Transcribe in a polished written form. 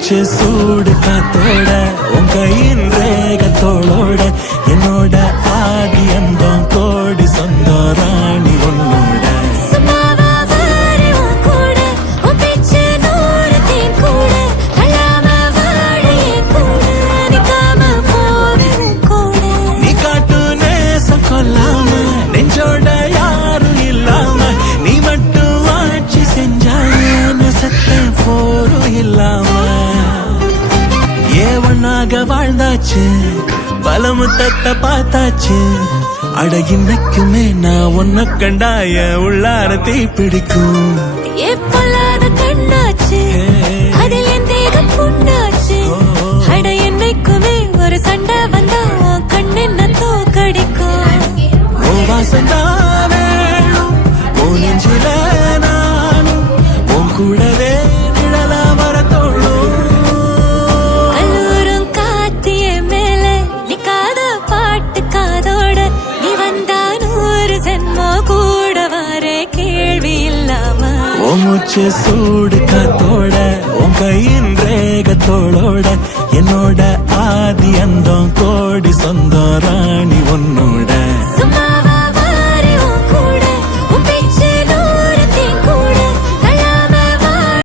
மூச்சு சூடு காத்தோட உன் கையின் ரேகத்தோளோட என்னோட ஆதி அந்தம் கோடி சொந்தம் ராணி உன்னோட நீ காட்டு நேசம் கொல்லாம நெஞ்சோட யாரும் இல்லாம நீ மட்டும் ஆட்சி செஞ்சாய சத்தம் போரும் இல்லாம ஏவனாக வாழ்ந்தாச்சு பலமுத்தத்தை பார்த்தாச்சு அட இன்னைக்குமே நான் உன்னை கண்டாய உள்ளார தீ பிடிக்கும் கண்ணாச்சு அதில் என் தேகம் புண்ணாச்சு அட என்னைக்குமே ஒரு சண்டை வந்தா கண்ணு என்ன தோக்கடிக்கும் உன் வாசந்தான் வேணும் உன் நெஞ்சில நானும் உன் கூடவே நிழலா வரத்தோளும் கல்லூரும் காத்திய மேல நிக்காத பாட்டு காதோட நீ வந்தா 100 ஜென்மோ கூட வர கேள்வி இல்லாம உன் மூச்சு சூடு காத்தோட உன் கையின் ரேகத்தோளோட என்னோட ஆதி அந்தம் கோடி சொந்தம் ராணி உன்னோட